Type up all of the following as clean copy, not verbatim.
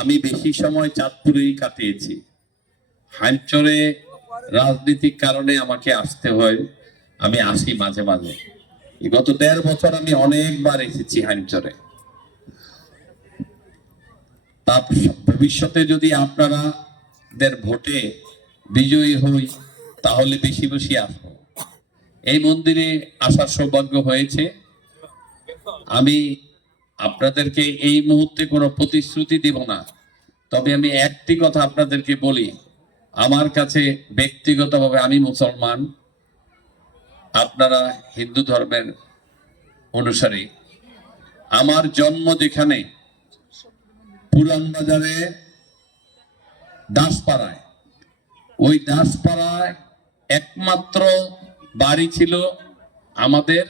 আমি বেশি সময় চাঁদপুরেই কাটিয়েছি। হাইমচরে রাজনৈতিক কারণে আমাকে আসতে হয়, আমি আসি মাঝে মাঝে। গত ১.৫ বছর আমি অনেকবার এসেছি হাইমচরে। তা ভবিষ্যতে যদি আপনাদের ভোটে বিজয়ী হই তাহলে বেশি বেশি আসবো। এই মন্দিরে আসার সৌভাগ্য হয়েছে। আমি আপনাদেরকে এই মুহূর্তে কোনো প্রতিশ্রুতি দিব না, তবে আমি একটি কথা আপনাদেরকে বলি। আমার কাছে ব্যক্তিগতভাবে, আমি মুসলমান, আপনারা হিন্দু ধর্মের অনুসারী। আমার জন্ম যেখানে পুরান বাজারে দাসপাড়ায়, ওই দাসপাড়ায় একমাত্র বাড়ি ছিল আমাদের,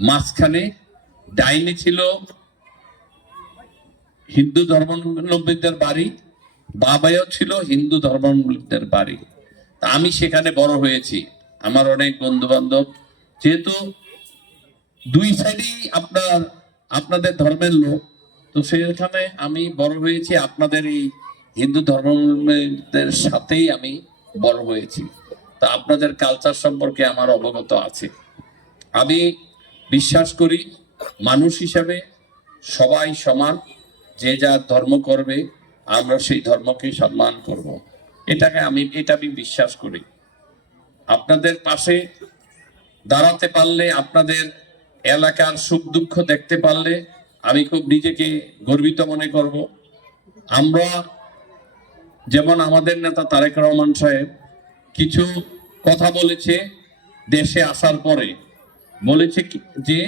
মাঝখানে ডাইনে ছিল হিন্দু ধর্মাবলম্বীদের বাড়ি, বাবাও ছিল হিন্দু ধর্মাবলম্বীদের বাড়ি। তা আমি সেখানে বড় হয়েছি। আমার অনেক বন্ধু বান্ধব, যেহেতু দুই সাইডেই আপনাদের ধর্মের লোক, তো সেখানে আমি বড় হয়েছি। আপনাদের এই হিন্দু ধর্মাবলম্বীদের সাথেই আমি বড় হয়েছি। তা আপনাদের কালচার সম্পর্কে আমার অবগত আছে। আমি বিশ্বাস করি মানুষ হিসাবে সবাই সমান, যে যার ধর্ম করবে, আমরা সেই ধর্মকে সম্মান করব। এটা আমি বিশ্বাস করি। আপনাদের পাশে দাঁড়াতে পারলে, আপনাদের এলাকার সুখ দুঃখ দেখতে পারলে আমি খুব নিজেকে গর্বিত মনে করব। আমরা যেমন আমাদের নেতা তারেক রহমান সাহেব কিছু কথা বলেছে দেশে আসার পরে, বলেছে যে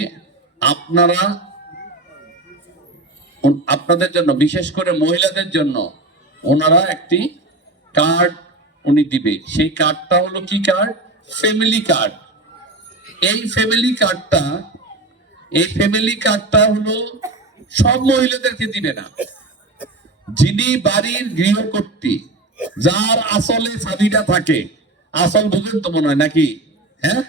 আপনাদের জন্য, বিশেষ করে মহিলাদের জন্য ওনারা একটি কার্ড উনি দিবে। সেই কার্ডটা হলো কি কার্ড? Family card. এই ফ্যামিলি কার্ডটা হলো সব মহিলাদেরকে দিবে না। যিনি বাড়ির গৃহকর্ত্রী, যার আসলে চাবিটা থাকে, আসল বুঝেন তো মনে হয় নাকি? হ্যাঁ,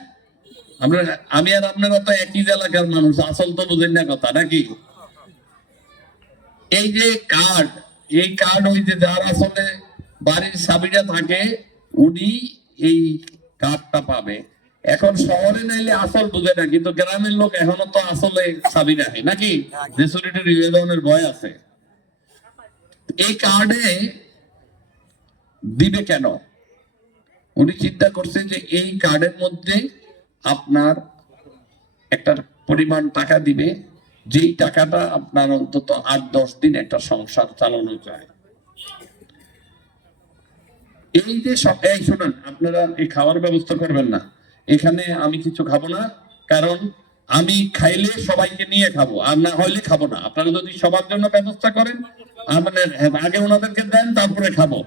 আমি আর আপনারা তো একই এলাকার মানুষ, আসল তো বুঝেন না কথা নাকি? এই যে কার্ড, এই কার্ড ওই যে যার আসলে বাড়ির চাবিটা থাকে, উনি এই কার্ডটা পাবে। এখন শহরে নাইলে আসল বুঝে না, কিন্তু গ্রামের লোক এখনো তো আসলে চাবি রাখে নাকি, যে চুরিটি হয়ে যাওয়ার ভয় আছে। এই কার্ডে দিবে কেন? উনি চিন্তা করছে যে এই কার্ডের মধ্যে আপনার একটা পরিমাণ টাকা দিবে, যেই টাকাটা আপনার অন্তত ৮-১০ দিন একটা সংসার চালানো যায়। এই যে এই শোনেন, আপনারা এই খাওয়ার ব্যবস্থা করবেন না, এখানে আমি কিছু খাবো না, কারণ আমি খাইলে সবাইকে নিয়ে খাবো, আর না হইলে খাবো না। আপনারা যদি সবার জন্য ব্যবস্থা করেন, মানে আগে ওনাদেরকে দেন, তারপরে খাবো।